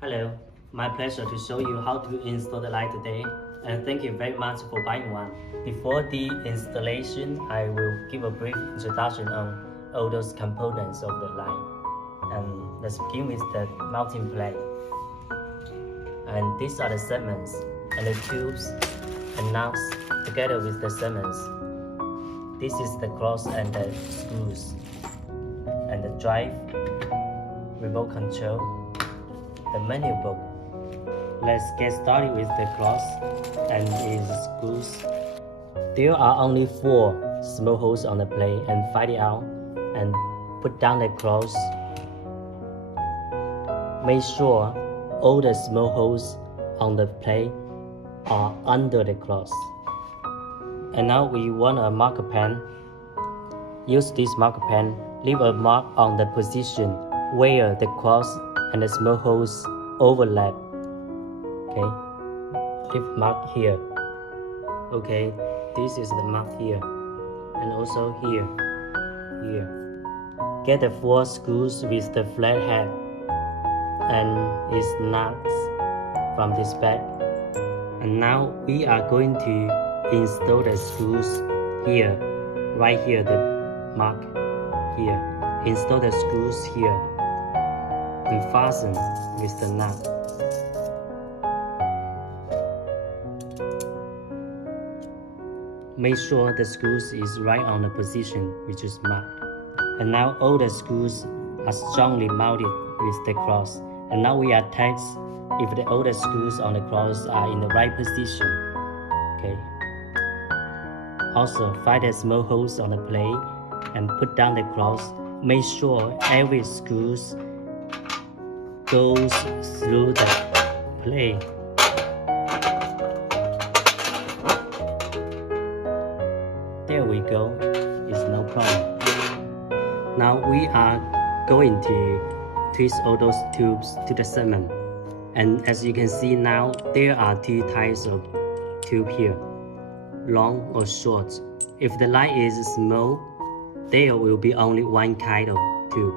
Hello, my pleasure to show you how to install the light today, and thank you very much for buying one. Before the installation, I will give a brief introduction on all those components of the light. And let's begin with the mounting plate. And these are the segments and the tubes and nuts together with the segments. This is the cross and the screws and the drive, remote control, the menu book. Let's get started with the cross and its screws. There are only 4 small holes on the plate, and find it out and put down the cross. Make sure all the small holes on the plate are under the cross. And now we want a marker pen. Use this marker pen. Leave a mark on the position where the cross and the small holes overlap. Okay, leave mark here. Okay, this is the mark here, and also here. Get the 4 screws with the flat head and its nuts from this bag. And now we are going to install the screws here, right here, the mark here. Install the screws here and fasten with the nut. Make sure the screws is right on the position which is marked. And now all the screws are strongly mounted with the cross. And now we are test if all the screws on the cross are in the right position. Okay. Also find the small holes on the plate and put down the cross. Make sure every screw goes through the plate. There we go, it's no problem. Now we are going to twist all those tubes to the segment. And as you can see now, there are 2 types of tube here, long or short. If the light is small, there will be only one kind of tube,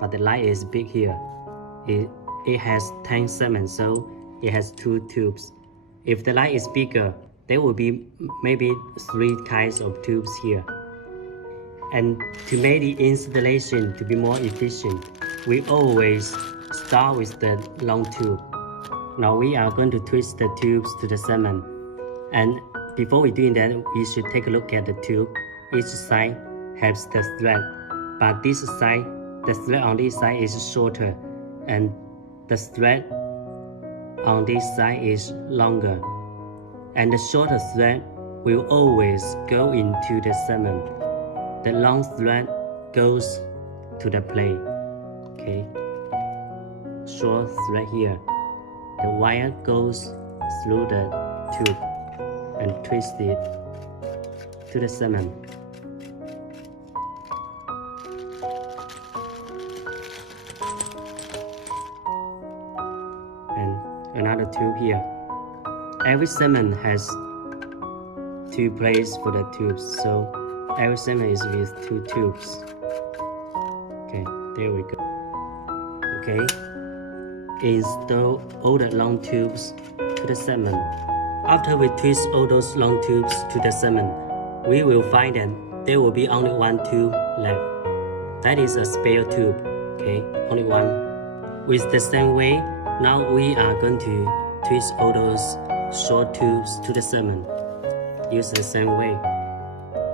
but the light is big here. It has 10 segments, so it has 2 tubes. If the light is bigger, there will be maybe 3 kinds of tubes here. And to make the installation to be more efficient, we always start with the long tube. Now we are going to twist the tubes to the segment. And before we do that, we should take a look at the tube. Each side has the thread, but this side, the thread on this side is shorter, and the thread on this side is longer. And the shorter thread will always go into the segment. The long thread goes to the plate. Okay, short thread here. The wire goes through the tube and twist it to the segment. And another tube here. Every segment has 2 plates for the tubes, so every segment is with 2 tubes. Okay, there we go. Okay, install all the long tubes to the segment. After we twist all those long tubes to the segment, we will find that there will be only 1 tube left. That is a spare tube. Okay, only 1. With the same way, now we are going to twist all those short tubes to the segment. Use the same way.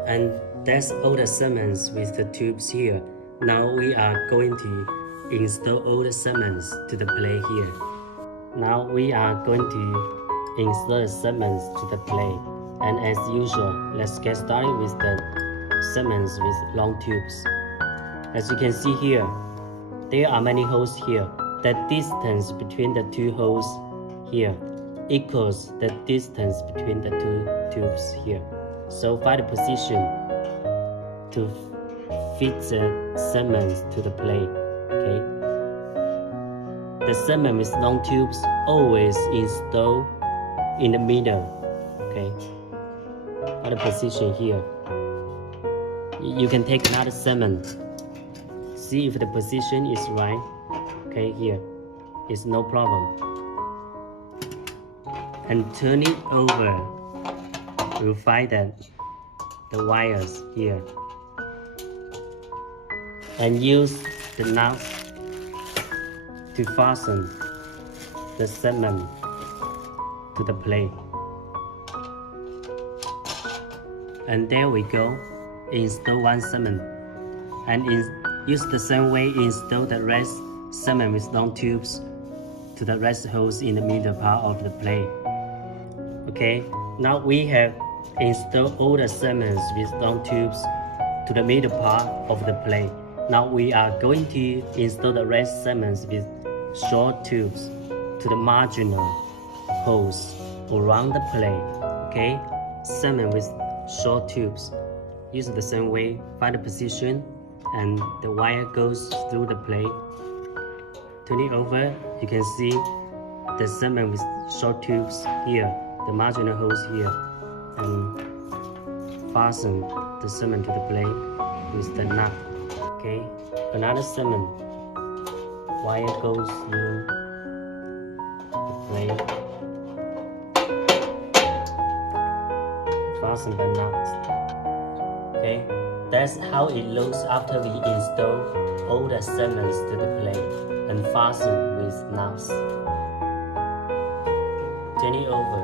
And that's all the segments with the tubes here. Now we are going to install all the segments to the plate here. Now we are going to install the segments to the plate. And as usual, let's get started with the segments with long tubes. As you can see here, there are many holes here. The distance between the 2 holes here equals the distance between the 2 tubes here. So find the position to fit the segments to the plate. Okay. The segment with long tubes always install in the middle. Okay. Find the position here. You can take another segment. See if the position is right. Okay, here. it's no problem. And turn it over, you'll find that the wires here. And use the nuts to fasten the segment to the plate. And there we go. Install one segment. And use the same way install the rest segment with long tubes to the rest holes in the middle part of the plate. Okay, now we have installed all the segments with long tubes to the middle part of the plate. Now we are going to install the rest segments with short tubes to the marginal holes around the plate. Okay, segment with short tubes. Use the same way, find the position, and the wire goes through the plate. Turn it over, you can see the segment with short tubes here, the marginal holes here, and fasten the segment to the plate with the nut. Okay, another segment, wire goes through the plate, fasten the nut. Okay, that's how it looks after we install all the segments to the plate and fasten with nuts. Turn it over.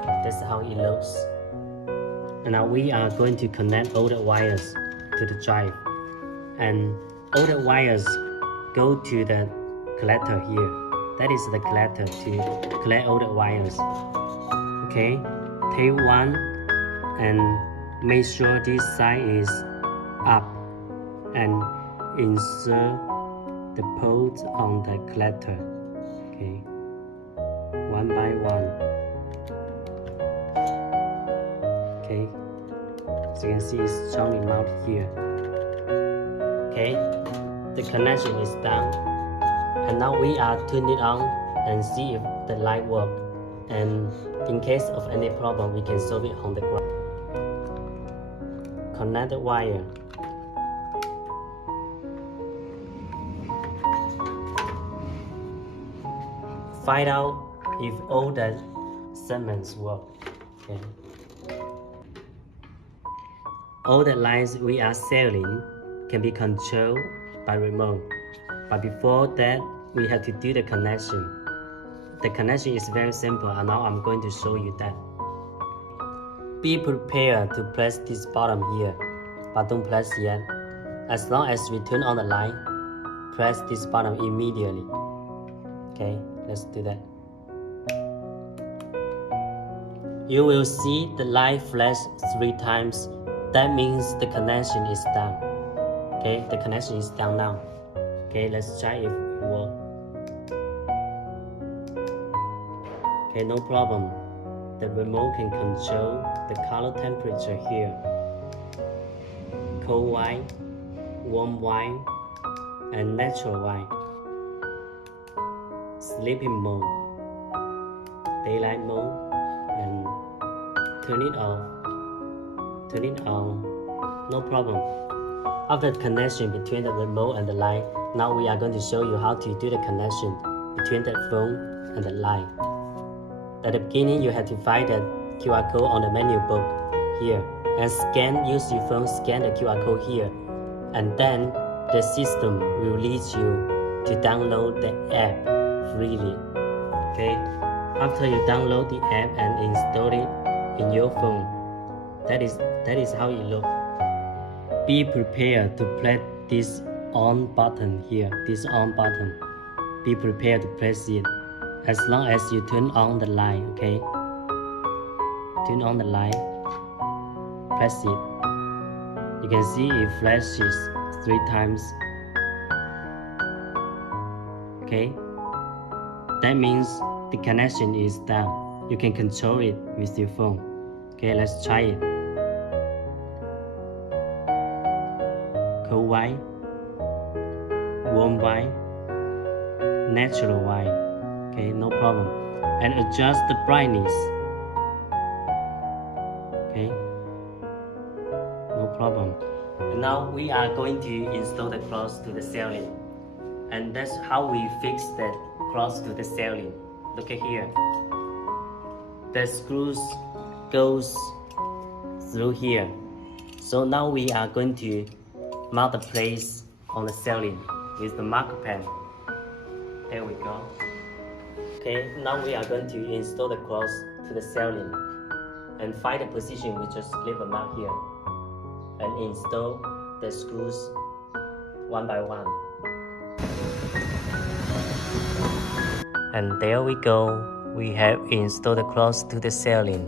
Okay, that's how it looks. And now we are going to connect all the wires to the drive, and all the wires go to the collector here. That is the collector to collect all the wires. Okay, take one and make sure this side is up and insert the poles on the collector. Okay, one by one. Okay, so you can see it's strongly mounted here. Okay, the connection is done, and now we are turning it on and see if the light works. And in case of any problem, we can solve it on the ground. Connect the wire. Find out if all the segments work. Okay. All the lines we are selling can be controlled by remote, but before that we have to do the connection. The connection is very simple, and now I'm going to show you that. Be prepared to press this button here, but don't press yet. As long as we turn on the light, press this button immediately. Okay, let's do that. You will see the light flash 3 times. That means the connection is done. Okay, the connection is done now. Okay, let's try if it works. Okay, no problem. The remote can control the color temperature here. Cold white, warm white, and natural white. Sleeping mode, daylight mode, and turn it off. Turn it on, no problem. After the connection between the remote and the light, now we are going to show you how to do the connection between the phone and the light. At the beginning, you have to find the QR code on the menu book here and use your phone, scan the QR code here, and then the system will lead you to download the app freely. Okay, after you download the app and install it in your phone, that is how it looks. Be prepared to press this on button here, this on button. Be prepared to press it as long as you turn on the light. Okay, turn on the light, press it. You can see it flashes 3 times. Okay, that means the connection is done. You can control it with your phone. Okay, let's try it. Cold white, warm white, natural white. Okay, no problem. And adjust the brightness. Okay, no problem. And now we are going to install the cross to the ceiling. And that's how we fix the cross to the ceiling. Look at here. The screws goes through here. So now we are going to mount the plates on the ceiling with the marker pen. There we go. Okay, now we are going to install the cross to the ceiling. And find the position, we just leave a mark here. And install the screws one by one. And there we go. We have installed the cross to the ceiling.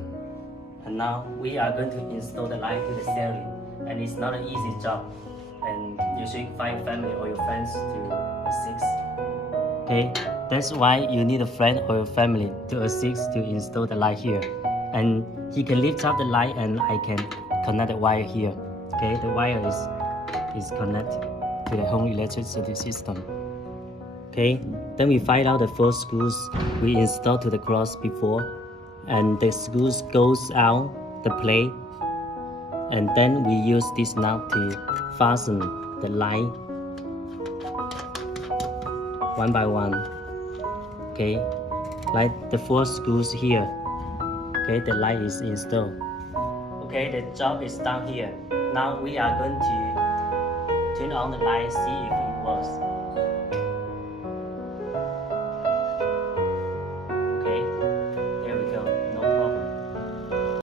And now we are going to install the light to the ceiling. And it's not an easy job. And you should find family or your friends to assist. Okay, that's why you need a friend or your family to assist to install the light here. And he can lift up the light and I can connect the wire here. Okay, the wire is connected to the home electricity system. Okay, then we find out the first screws we installed to the cross before, and the screws goes out the plate, and then we use this nut to fasten the light one by one. Okay, like the first screws here. Okay, the light is installed. Okay, the job is done here. Now we are going to turn on the light, see if it works.